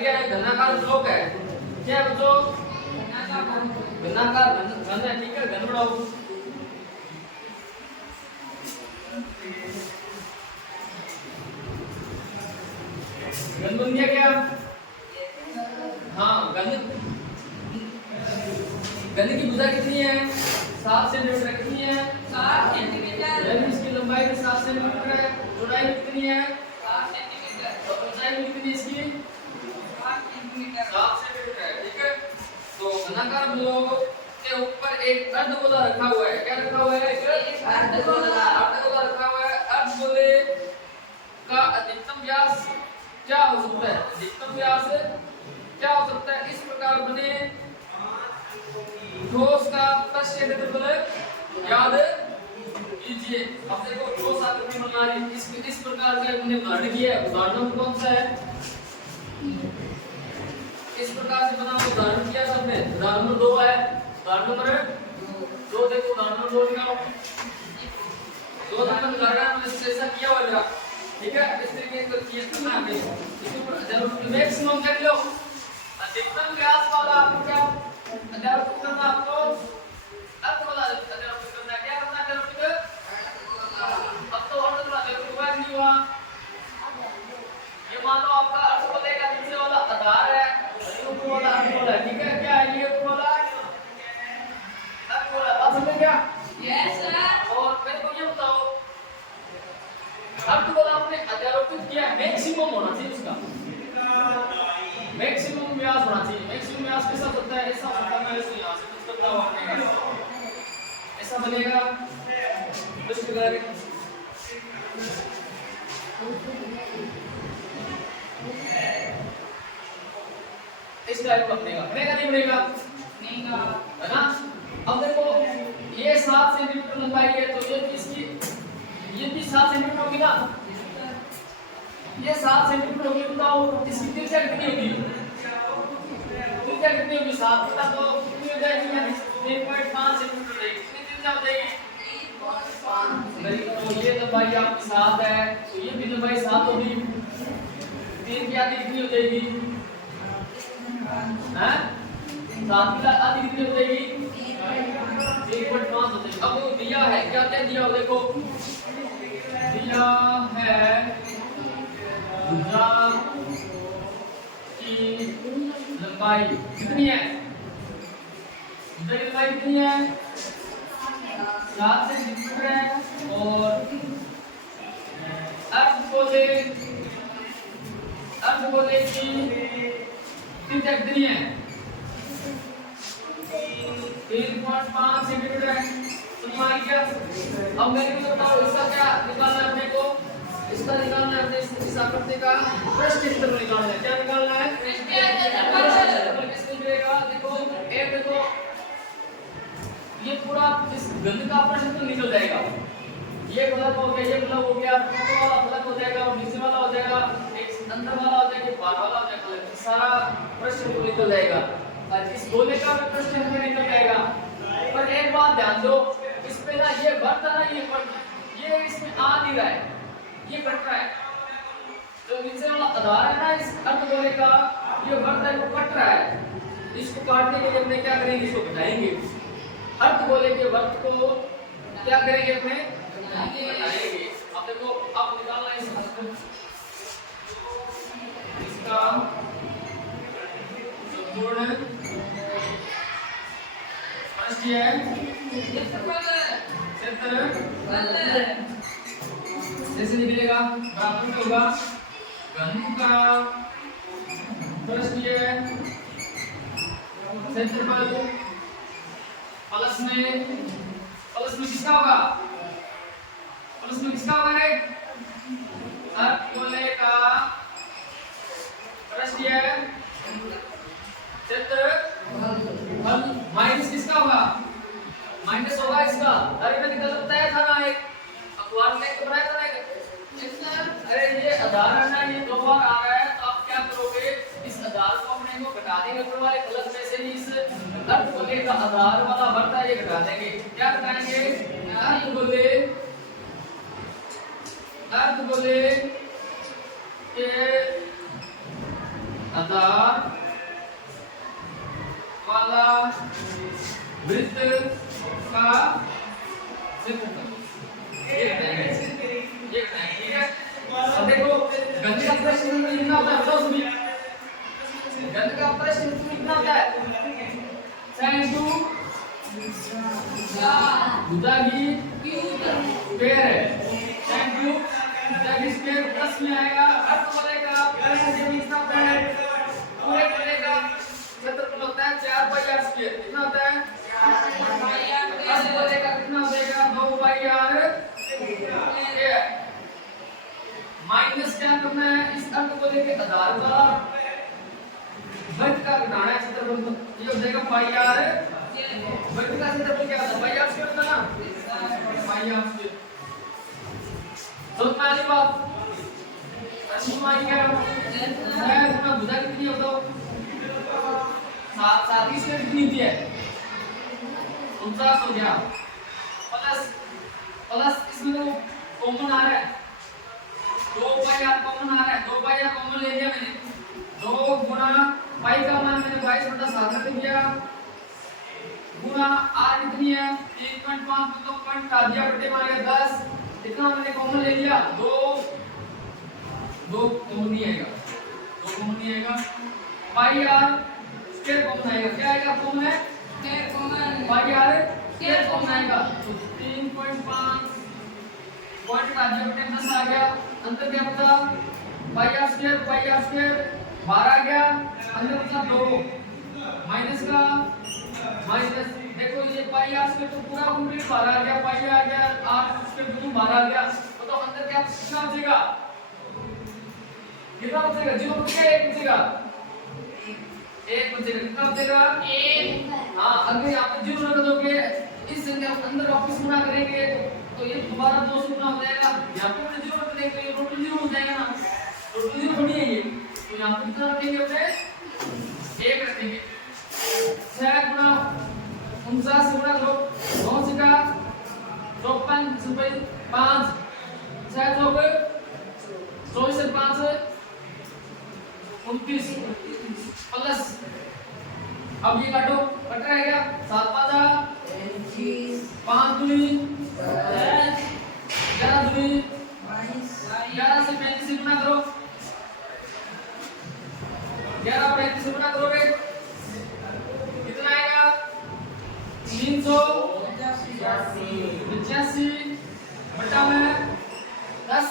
आगे क्या है, घनाकार ब्लॉक है। क्या है बच्चों? घनाकार घन है, ठीक है, घन बनाओ। घन बन गया क्या? हाँ, घन की भुजा कितनी है? 7 सेंटीमीटर। कितनी है? 7 सेंटीमीटर। यानी इसकी लंबाई भी 7 सेंटीमीटर है। चौड़ाई कितनी है? 7 सेंटीमीटर। और ऊंचाई भी कितनी इसकी? 7 सेंटीमीटर। 7 सेंटीमीटर है, ठीक है। तो घनाकार ब्लॉक के ऊपर एक अर्धगोला रखा हुआ है। क्या रखा हुआ है? एक अर्धगोला। अर्धगोला रखा हुआ है। अर्धगोले का अधिकतम व्यास क्या हो सकता है? अधिकतम व्यास क्या हो सकता है? इस प्रकार बने ठोस का प्रश्न क्षेत्रफल याद कीजिए। अब देखो ठोस आकृति बना रही इस प्रकार का हमने उदाहरण किया है। उदाहरण नंबर कौन सा है? इस प्रकार से बना उदाहरण किया सबने। उदाहरण नंबर 2 है। उदाहरण नंबर 2 देखो, उदाहरण नंबर 2 निकालो। 2 नंबर उदाहरण में ऐसा किया हुआ है, ठीक है। इस तरीके से किया करना है। इसके ऊपर जब मैक्सिमम कर लो, अधिकतम व्यास वाला आपको क्या अध्यारोपित करना, आपको अर्धगोला अध्यारोपित करना है। क्या करना है अध्यारोपित? अब तो अर्धगोला अध्यारोपित हुआ नहीं हुआ? ये मान लो आपका अर्धगोले का नीचे वाला आधार है, ऊपर वाला अर्धगोला है, ठीक है। क्या है ये ऊपर वाला अर्धगोला? बात समझ गया? Yes sir. और मेरे को ये बताओ, अर्धगोला आपने अध्यारोपित किया, मैक्सिमम होना चाहिए उसका, मैक्सिमम व्यास होना चाहिए। मैक्सिमम व्यास कैसा होता है? ऐसा होता है, मैं ऐसे यहां से कुछ करता हूं, ऐसा बनेगा कुछ प्रकार इस टाइप का बनेगा। बनेगा नहीं बनेगा? नहीं का है ना। अब देखो ये 7 सेंटीमीटर लंबाई है, तो ये इसकी ये भी 7 सेंटीमीटर होगी ना। ये 7 सेंटीमीटर होगी, बताओ इसकी त्रिज्या कितनी होगी? त्रिज्या कितनी होगी? 7 का तो कितनी हो जाएगी? यानी 3.5 सेंटीमीटर रहेगी। कितनी त्रिज्या हो जाएगी? 3.5। तो ये लंबाई आपकी 7 है, तो ये भी लंबाई 7 होगी। 3 की आधी कितनी हो जाएगी? हैं? 7 की आधी कितनी हो जाएगी? 1.5 हो जाएगी। अब वो दिया है, क्या क्या दिया हो देखो, दिया है भुजा की लंबाई कितनी है? भुजा की लंबाई कितनी है? 7 सेंटीमीटर है। और अर्धगोले की त्रिज्या कितनी है? 3.5 सेंटीमीटर है। समझ आ गया? अब मेरे को बताओ इसका क्या निकालना है अपने को? इसका निकालना है अपने इस आकृति का पृष्ठ क्षेत्रफल निकालना है। क्या निकालना है? पृष्ठ क्षेत्रफल। किसको मिलेगा? देखो एक देखो ये पूरा इस गंध का पृष्ठ क्षेत्रफल निकल जाएगा। ये फलक हो गया, ये फलक हो गया, ऊपर वाला फलक हो जाएगा और नीचे वाला हो जाएगा, एक अंदर वाला हो जाएगा, बाहर वाला हो जाएगा, सारा पृष्ठ क्षेत्रफल निकल जाएगा। और इस गोले का भी पृष्ठ क्षेत्रफल निकल जाएगा। पर एक बात ध्यान दो, इस पे ना ये बढ़ रहा है, ये इसमें आ नहीं रहा है, ये कट रहा है। जो नीचे वाला आधार है ना इस अर्धगोले का, ये बढ़ रहा है, वो कट रहा है। इसको काटने के लिए अपने क्या करेंगे? इसको घटाएंगे। अर्धगोले के वर्त को क्या करेंगे? अपने घटाएंगे। अब देखो, अब निकालना है इसका संपूर्ण जैसे निकलेगा बराबर में होगा घन का पृष्ठीय क्षेत्रफल प्लस में किसका होगा? प्लस में किसका होगा रे? अर्धगोले का पृष्ठीय क्षेत्रफल माइनस किसका होगा? माइनस होगा इसका। अरे मैंने कल बताया था ना, एक अखबार में तो बनाया था ना। अरे ये आधार है ना, ये 2 बार आ रहा है, तो आप क्या करोगे? इस आधार को अपने को घटा देंगे, ऊपर वाले प्लस में से ही इस अर्धगोले का आधार वाला वर्त है ये घटा देंगे। क्या घटाएंगे? अर्धगोले के आधार वाला वृत्त का क्षेत्रफल एक ठीक है। अब देखो गंध का प्रश्न लिखना होता है, बताओ सभी गंध का प्रश्न लिखना होता है sin टू भुजा की स्क्वायर है sin टू भुजा की स्क्वायर प्लस में आएगा अर्थ बोलेगा प्रश्न से लिखना होता है पूरे बोलेगा क्षेत्रफल होता है 4 पाई r स्क्वायर कितना होता है 4 पाई r अर्थ बोलेगा कितना हो जाएगा 2 पाई r स्क्वायर माइनस क्या करना है इस अर्थ को लेके आधार का वृत्त का घटाना है क्षेत्रफल ये हो जाएगा पाई r वृत्त का क्षेत्रफल क्या होता है पाई r स्क्वायर होता है ना पाई r स्क्वायर। तो पहली बात अनुमान क्या है अपना भुजा कितनी हो तो 7 स्क्वायर कितनी होती है 49 हो गया प्लस इसमें तो कॉमन आ रहा है 2 पाई r कॉमन आ रहा है 2 पाई r कॉमन ले लिया मैंने 2 गुना पाई का मान मैंने 22/7 रख दिया गुना r कितनी है 1.5 तो पॉइंट काट दिया बटे में आएगा 10 इतना मैंने कॉमन ले लिया 2 कॉमन नहीं आएगा 2 कॉमन नहीं आएगा पाई r स्क्वायर कॉमन आएगा क्या आएगा कॉमन है स्क्वायर कॉमन पाई r स्क्वायर कॉमन आएगा तो 3.5 पॉइंट काट दिया बटे 10 आ गया अंतर क्या बचा पाई r स्क्वायर 12 आ गया अंदर बचा 2 माइनस का माइनस देखो ये पाई r स्क्वायर तो पूरा कंप्लीट 12 आ गया पाई आ गया r स्क्वायर तो 12 आ गया तो अंदर क्या कितना बचेगा कितना बचेगा 0 बचेगा 1 बचेगा 1 बचेगा कितना बचेगा 1 हां अगर यहां पे 0 रख दोगे इस संख्या को अंदर वापस गुणा करेंगे तो ये दोबारा 2 से गुना हो जाएगा यहां पे 0 रख देंगे तो ये टोटल 0 हो जाएगा ना टोटल 0 थोड़ी है ये तो यहां पे कितना रखेंगे अपने 1 रखेंगे 6 गुना 49 से गुणा करो 9 से का 54 से 5 6 चौक 24 से 5 29 प्लस अब ये काटो कट रहेगा 7 5 5 दूनी 10 11 दूनी 11 से 35 से गुणा करो 11 35 से गुणा करोगे कितना आएगा 385 बटा में 10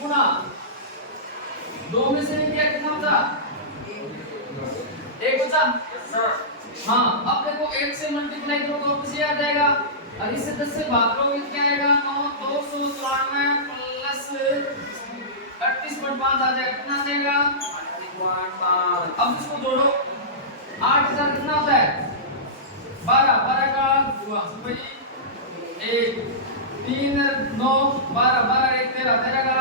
गुना 2 में से क्या कितना बचा 1 बचा हाँ अब देखो 1 से मल्टीप्लाई करो तो किसे आ जाएगा और इससे 10 से भाग करोगे क्या आएगा 9 294 प्लस 38.5 आ जाएगा कितना आ जाएगा 38.5 अब इसको जोड़ो 8000 कितना होता है 12 का हुआ भाई 1 3 9 12 1 13 का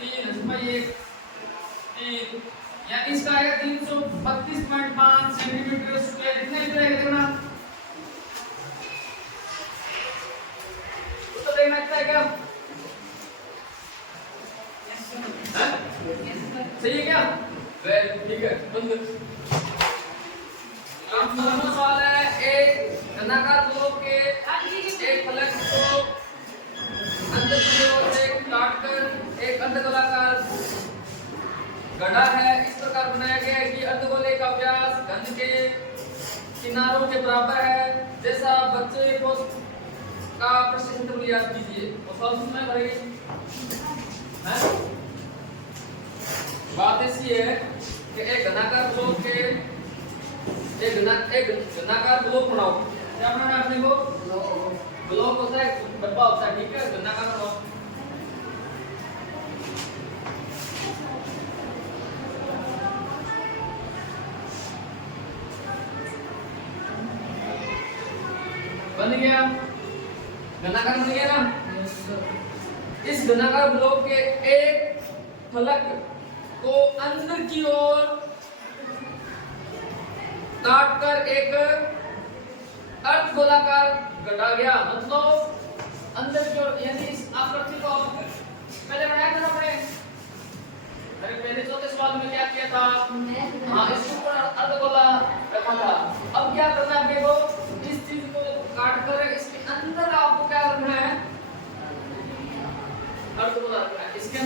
3 भाई 1 3 यानी इसका आएगा 332.5 सेंटीमीटर स्क्वायर इतना ही रहेगा कितना तो देखना कितना है क्या सही है क्या वेरी ठीक है बंद अब दूसरा सवाल है एक घनाकार गोल के एक फलक को अंदर की ओर से काटकर एक अर्धगोलाकार गड्ढा है इस प्रकार बनाया गया है कि अर्धगोले का व्यास घन के किनारों के बराबर है जैसा बच्चे को का प्रश्न याद कीजिए और सवाल में भरेगी हैं बात ऐसी है कि एक घनाकार गोल के एक घनाकार ब्लॉक बनाओ क्या बनाना है अपने को ब्लॉक होता है डब्बा होता है ठीक है घनाकार ब्लॉक बन गया घनाकार बन गया ना इस घनाकार ब्लॉक के एक फलक को अंदर की ओर काटकर एक अर्धगोलाकार गढ़ा गया मतलब अंदर की ओर यानी इस आकृति को पहले बनाया था ना हमने अरे पहले चौथे सवाल में क्या किया था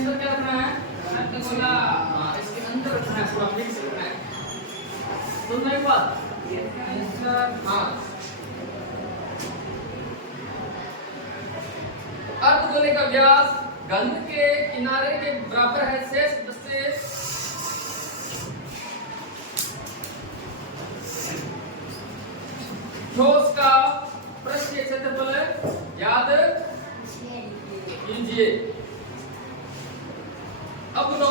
अंदर क्या रखना है? अर्धगोला इसके अंदर रखना है, पूरा फिक्स रखना है। सुन मेरी बात? हाँ, अर्धगोले का व्यास गंध के किनारे के बराबर है। शेष बचते ठोस का पृष्ठीय क्षेत्रफल याद कीजिए। अब लो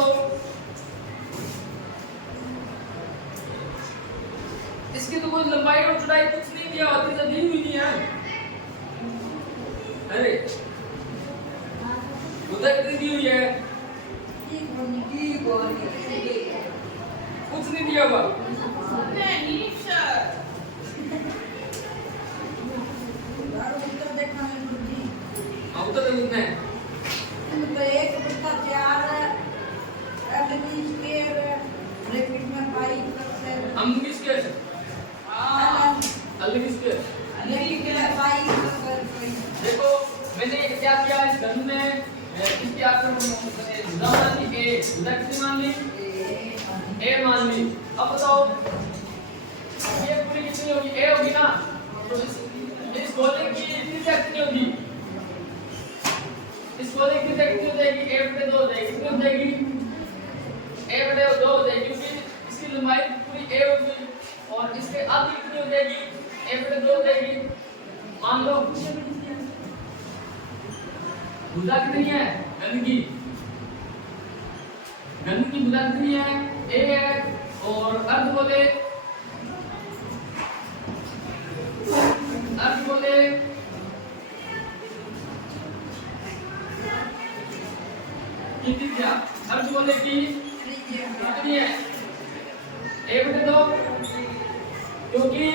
इसकी तो कोई लंबाई और चौड़ाई कुछ नहीं दिया होती, तो दी हुई नहीं है। अरे उधर कितनी दी हुई है? कुछ नहीं दिया हुआ। नहीं सर। अब तो देखते हैं हम किसके अलग किसके देखो मैंने क्या किया इस गन में इसकी आकर मान ली ए, कितनी मान ली? ए मान ली। अब बताओ ये पूरी कितनी होगी? ए होगी ना, तो इस गोले की त्रिज्या कितनी होगी? इस गोले की त्रिज्या कितनी हो जाएगी? ए बटे 2 हो जाएगी। कितनी हो जाएगी? ए बटे 2 हो जाएगी, क्योंकि इसकी लंबाई पूरी ए होगी और इसके आधी कितनी हो जाएगी? ए बटे 2 हो जाएगी। मान लो भुजा कितनी है? गंध की भुजा कितनी है? ए है। और अर्धगोले की त्रिज्या अर्धगोले की कितनी है? ए बटे 2, क्योंकि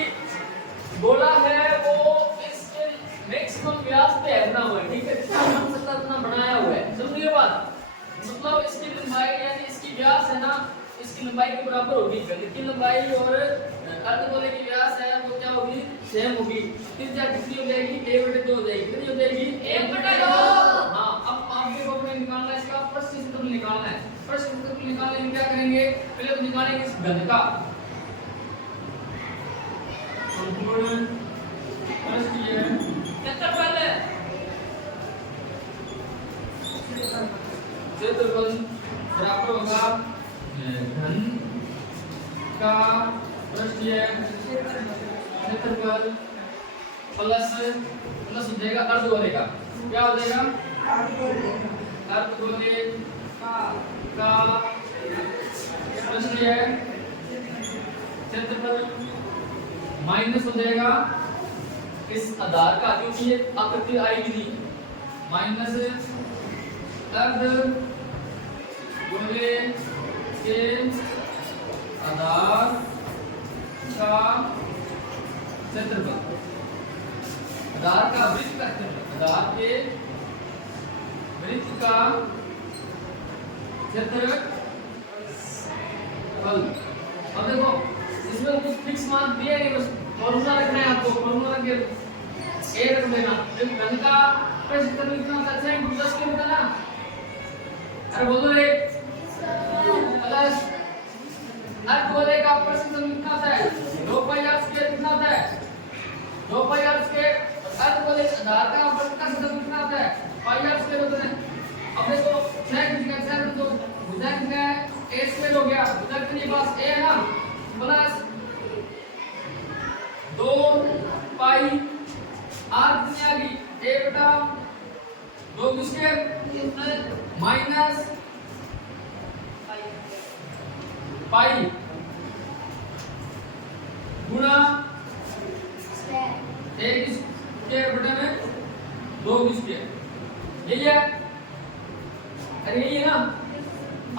गोला है वो इसके मैक्सिमम व्यास पे है बना हुआ है, ठीक है? जितना बन सकता उतना बनाया हुआ है। समझिए बात? मतलब इसकी लंबाई यानी इसकी व्यास है ना, इसकी लंबाई के बराबर होगी। गंध की लंबाई और अर्धगोले की व्यास है वो क्या होगी? सेम होगी। त्रिज्या कितनी हो जाएगी? ए बटे 2 हो जाएगी। कितनी हो जाएगी? ए बटे 2। हाँ, अब आप देखो अपने निकालना है इसका पृष्ठ क्षेत्रफल निकालना है। पृष्ठ क्षेत्रफल निकालने में क्या करेंगे? पहले तो निकालेंगे इस गंध का संपूर्ण पृष्ठीय क्षेत्रफल बराबर होगा घन का पृष्ठीय क्षेत्रफल प्लस हो जाएगा अर्धगोले का। क्या हो जाएगा? अर्धगोले का पृष्ठीय क्षेत्रफल माइनस हो जाएगा इस आधार का, क्योंकि ये आकृति आएगी नहीं, माइनस अर्धगोले के आधार का क्षेत्रफल, आधार का वृत्त का क्षेत्रफल, आधार के वृत्त का क्षेत्रफल। अब देखो इसमें कुछ फिक्स मान दिया नहीं, बस फॉर्मूला रखना है आपको। फॉर्मूला रख के ए रख देना। घन का क्षेत्रफल कितना होता है? 10 के होता है ना? अरे बोलो रे। प्लस अर्धगोले का क्षेत्रफल कितना होता है? 2 पाई आर स्क्वायर कितना होता है? 2 पाई आर स्क्वायर। अर्धगोले आधार का वृत्त का क्षेत्रफल कितना होता है? पाई आर स्क्वायर होता है। अब देखो 6 की जगह 6 तो भुजा कितना है? ए स्क्वायर हो गया। भुजा कितनी पास ए है ना, प्लस 2 पाई आर कितनी आ गई? ए बटा 2 स्क्वायर माइनस पाई गुणा 1 स्क्वायर बटे में 2 स्क्वायर। यही है? अरे यही है ना?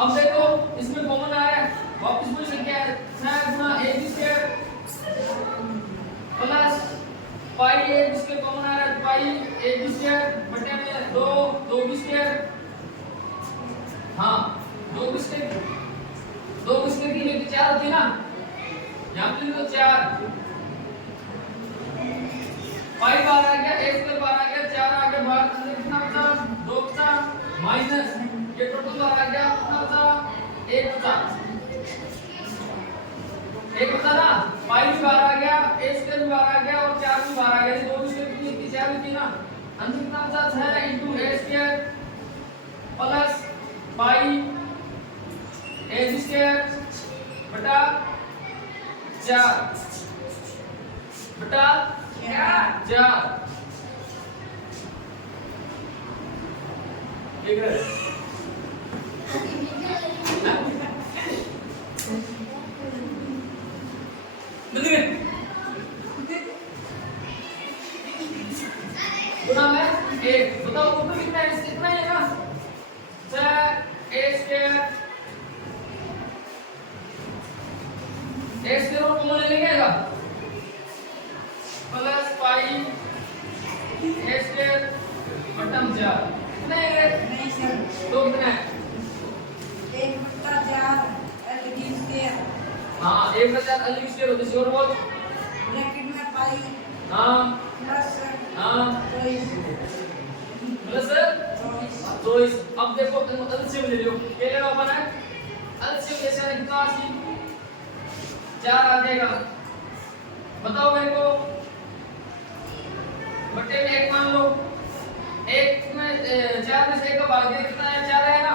अब देखो इसमें कॉमन आ रहा है, वापस वही संख्या है। 6 गुणा 1 square plus pi 1 square common आ रहा है, पाई 1 स्क्वायर बटे में 2 स्क्वायर। हाँ 2 स्क्वायर की वैल्यू 4 होती है ना, यहाँ पे तो 4 पाई बाहर आ गया, 1 स्क्वायर बाहर आ गया, 4 आ गया बाहर, अंदर कितना बचा? 2 बचा माइनस ये टोटल प्लस है इनटू ए स्क्वायर प्लस पाई ए स्क्वायर बटा 4 बटा 4 ठीक है। गुना में एक बताओ ऊपर कितना है कितना है ना 6 ए स्क्वायर और कॉमन ले लेंगे आएगा प्लस पाई ए स्क्वायर बटा 4 कितना है नहीं सर, तो कितना है 1/4 LD स्क्वायर हाँ 1/4 अलग स्क्वायर होती है और बोल ब्रैकेट में पाई हाँ प्लस हाँ 24 प्लस 24 अब देखो एलसीएम ले लो ये लेगा अपन है एलसीएम जैसे है कितना 80 4 आ जाएगा बताओ मेरे को बटे में 1 मान लो 1 में 4 में से 1 का भाग दे कितना है 4 है ना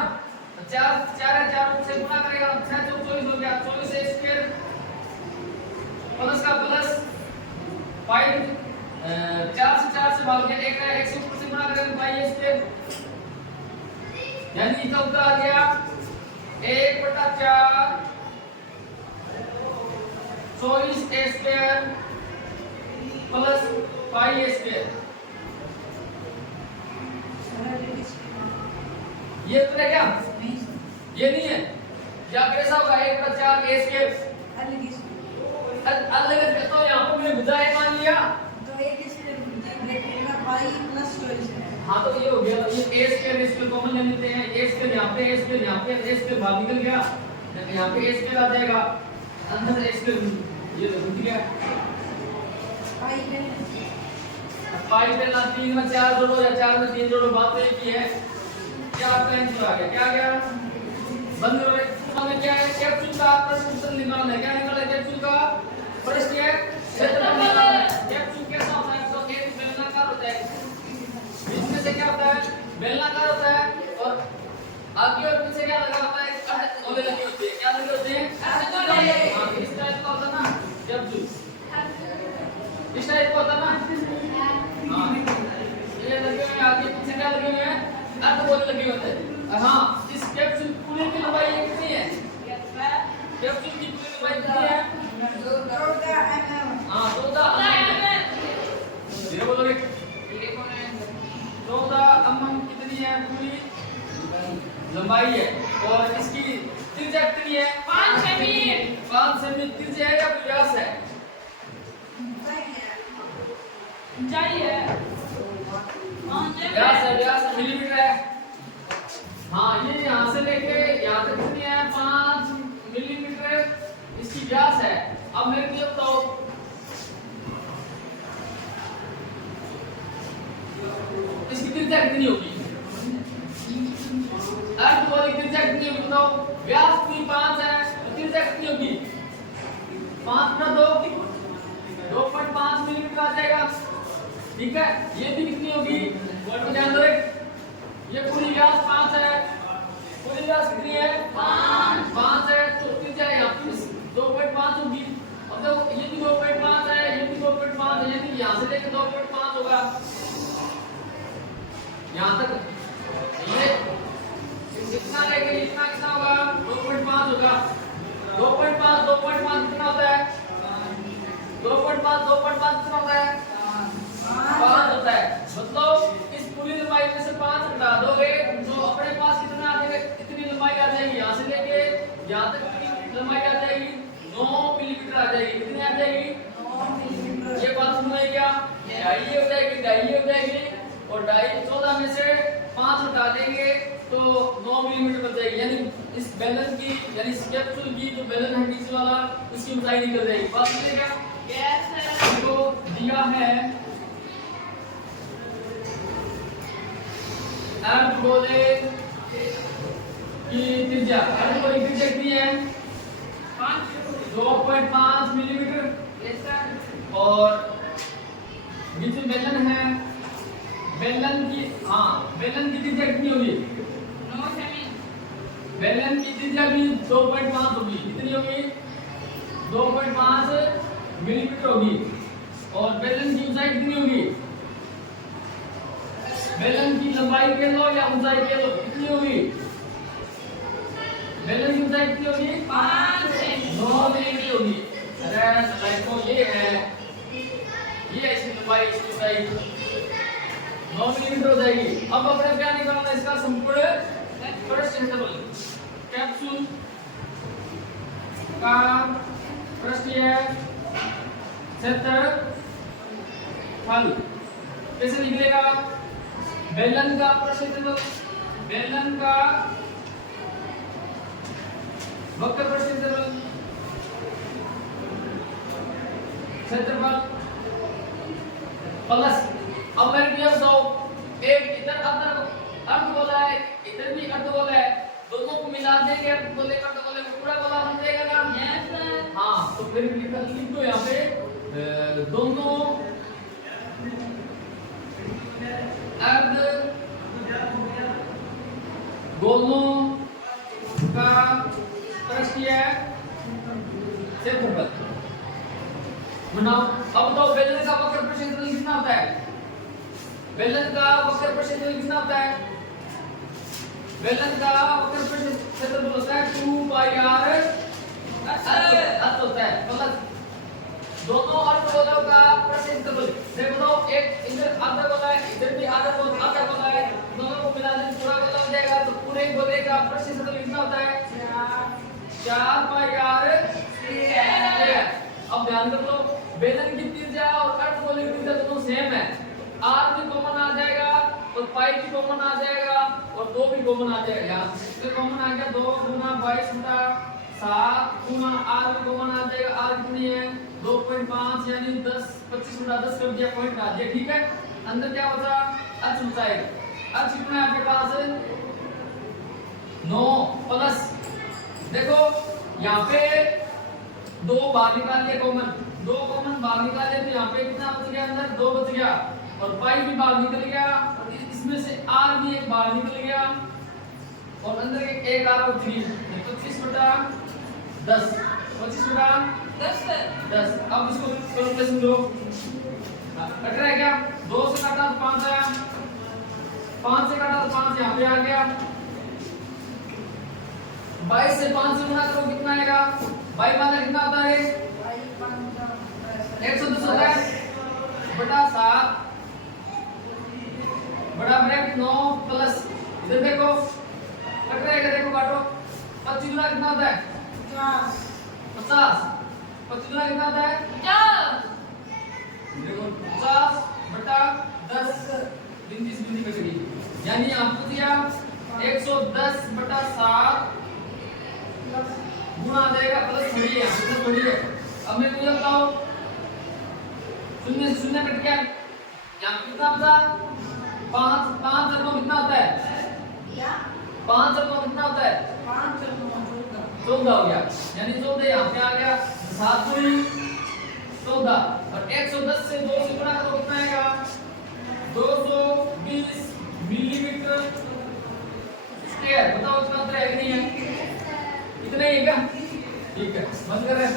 4 है 4 से गुणा करेगा 6 24 हो गया 24 से स्क्वायर प्लस का प्लस पाई 4 से भाग गया 1 है 1 से ऊपर से गुणा करेंगे पाई है स्क्वायर यानी इसका उत्तर आ गया 1/4 24 ए स्क्वायर प्लस पाई ए स्क्वायर ये उत्तर है क्या नहीं सर, ये नहीं है क्या कैसा होगा 1/4 ए स्क्वायर LD स्क्वायर अलग तो यहाँ पर मैंने बुझा है मान लिया तो एक स्क्वायर ब्रैकेट में पाई प्लस 24 है। हाँ तो ये हो गया ये ए स्क्वायर इसको कॉमन ले लेते हैं ए स्क्वायर यहाँ पे ए स्क्वायर यहाँ पे ए स्क्वायर बाहर निकल गया यहाँ पे ए स्क्वायर आ जाएगा अंदर ए स्क्वायर ये तो बच गया पाई पे पाई पे ना 3 में 4 जोड़ो या 4 में 3 जोड़ो बात तो एक ही है क्या आपका आंसर आ गया क्या आ गया बंद करो हमें क्या है कैप्सूल का प्रश्न उत्तर निकालना है क्या निकालना है कैप्सूल का प्रश्न है क्षेत्रफल निकालना है कैप्सूल कैसा होता है तो एक बेलनाकार होता है बीच में से क्या होता है बेलनाकार होता है और आगे और पीछे क्या लगा होता है अर्धगोले लगे होते हैं क्या लगे होते हैं अर्धगोले। हां इस टाइप का होता है ना कैप्सूल इस टाइप का होता है ना हां ये लगे हुए हैं आगे पीछे क्या लगे हुए हैं अर्धगोले लगे होते हैं हां इस कैप्सूल पूरे की लंबाई कितनी है कैप्सूल की पूरी लंबाई कितनी है 14 mm हां 14 ये बोलोगे 14 mm कितनी है पूरी लंबाई है और इसकी त्रिज्या कितनी है 5 सेमी 5 सेमी त्रिज्या है या व्यास है ऊंचाई है व्यास मिलीमीटर है हाँ ये यहाँ से लेके यहाँ तक कितनी है 5 मिलीमीटर इसकी व्यास है अब मेरे को बताओ इसकी त्रिज्या कितनी होगी अर्धगोले की त्रिज्या कितनी होगी बताओ व्यास पूरी 5 है तो त्रिज्या कितनी होगी 5 ना 2.5 मिलीमीटर आ जाएगा ठीक है ये भी कितनी होगी वर्ड में ध्यान दो ये पूरी व्यास 5 है पूरी व्यास कितनी है 5 है तो त्रिज्या यहाँ पे 2.5 होगी अब देखो ये भी 2.5 है ये भी 2.5 है यानी यहाँ से लेकर 2.5 होगा यहाँ तक ये कितना लेके इतना कितना होगा 2.5 होगा 2.5 कितना होता है 2.5 कितना होता है 5 होता है मतलब इस पूरी लंबाई में से 5 हटा दोगे तो अपने पास कितना आ जाएगा कितनी लंबाई आ जाएगी यहाँ से लेके यहाँ तक कितनी लंबाई आ जाएगी 9 मिलीमीटर आ जाएगी कितनी आ जाएगी 9 मिलीमीटर ये बात समझ आई क्या ढाई हो जाएगी और ढाई 14 में से 5 हटा देंगे तो 9 मिलीमीटर बच जाएगी यानी इस बेलन की यानी इस कैप्सूल की जो बेलन है बीच वाला उसकी ऊंचाई निकल जाएगी बात समझेगा यस सर तो दिया है अर्धगोले की त्रिज्या अर्धगोले की त्रिज्या कितनी है 2.5 मिलीमीटर यस सर और बीच में बेलन है बेलन की बेलन की त्रिज्या कितनी होगी? 9 सेमी। बेलन की त्रिज्या भी 2.5 होगी। कितनी होगी? 2.5 मिलीमीटर होगी। और बेलन की ऊंचाई कितनी होगी? बेलन की लंबाई कह लो या ऊंचाई कह लो, कितनी होगी? बेलन की ऊंचाई कितनी होगी? 5 सेमी। 9 मिलीमीटर होगी। अरे लाइको ये है, ये इसकी लंबाई इसकी ऊंचाई 9 मिलीमीटर हो जाएगी। अब अपने क्या निकालना है? इसका संपूर्ण क्षेत्रफल। कैप्सूल का पृष्ठीय क्षेत्रफल कैसे निकलेगा? बेलन का क्षेत्रफल, बेलन का वक्र क्षेत्रफल प्लस, अब मैं ये बताओ, एक इधर अर्धगोला है, इधर भी अर्धगोला है, दोनों को मिला देंगे अर्धगोले का अर्धगोले में पूरा गोला बन जाएगा ना? Yes sir. हाँ, तो फिर लिख दो यहाँ पे दोनों अर्ध गोलों का पृष्ठीय क्षेत्रफल बनाओ। अब बताओ बेलन का वक्र क्षेत्रफल कितना होता है? बेलन का वक्र क्षेत्रफल कितना होता है? बेलन का वक्र क्षेत्रफल होता है 2 पाई r अर्थ होता है, मतलब दोनों अर्धगोलों का क्षेत्रफल। देखो तो एक इधर आधा गोला है, इधर भी आधा गोला है, दोनों को मिला दें पूरा गोला हो जाएगा। तो पूरे गोले का क्षेत्रफल कितना होता है? 4 पाई r। अब ध्यान कर लो, बेलन की त्रिज्या और अर्धगोले की त्रिज्या दोनों सेम है। r भी कॉमन आ जाएगा और पाई भी कॉमन आ जाएगा और 2 भी कॉमन आ जाएगा। तो कॉमन आ गया 2 गुना 22 बटा 7 गुना r भी कॉमन आ जाएगा। r कितनी है? 2.5 यानी 10 25 बटा 10 कर दिया, पॉइंट आ गया। ठीक है, अंदर क्या बचा? h ऊंचाई। h कितना है आपके पास? 9 प्लस, देखो यहाँ पे 2 बाहर निकाल लिया कॉमन, 2 कॉमन बाहर निकाले तो यहाँ पे कितना बच गया? अंदर 2 बच गया और पाई भी बाहर निकल गया और इसमें से r भी एक बाहर निकल गया और अंदर एक r और 3 25 बटा 10 25 बटा 10। अब इसको कैलकुलेशन लो, कट रहा है क्या? 2 से काटा तो 5 आया, 5 से काटा तो 5 यहाँ पे आ गया। 22 से 5 से गुणा करो, कितना आएगा? 22 माना कितना आता है? 110 होता है बटा 7 बड़ा ब्रैकेट 9 प्लस, इधर देखो कट रहेगा, देखो काटो। 25 गुना कितना होता है? 50। 25 गुना कितना होता है? 50। देखो 50 बटा 10 बिंदी कट गई, यानी आपको दिया 110 बटा 7 गुना आ जाएगा प्लस थोड़ी है, कितना थोड़ी है। अब मैं मुझे बताओ, शून्य से शून्य कट गया, यहाँ कितना बचा? 5 5 और 9 कितना होता है? 5 और 9 कितना होता है? 14 हो गया, यानी 14 यहाँ पे आ गया। 7 दूनी 14 और 110 से 2 से गुणा करो, कितना आएगा? 220 मिलीमीटर स्क्वायर। बताओ इतना उत्तर है कि नहीं है? इतना ही है क्या? ठीक है, बंद कर रहे हैं।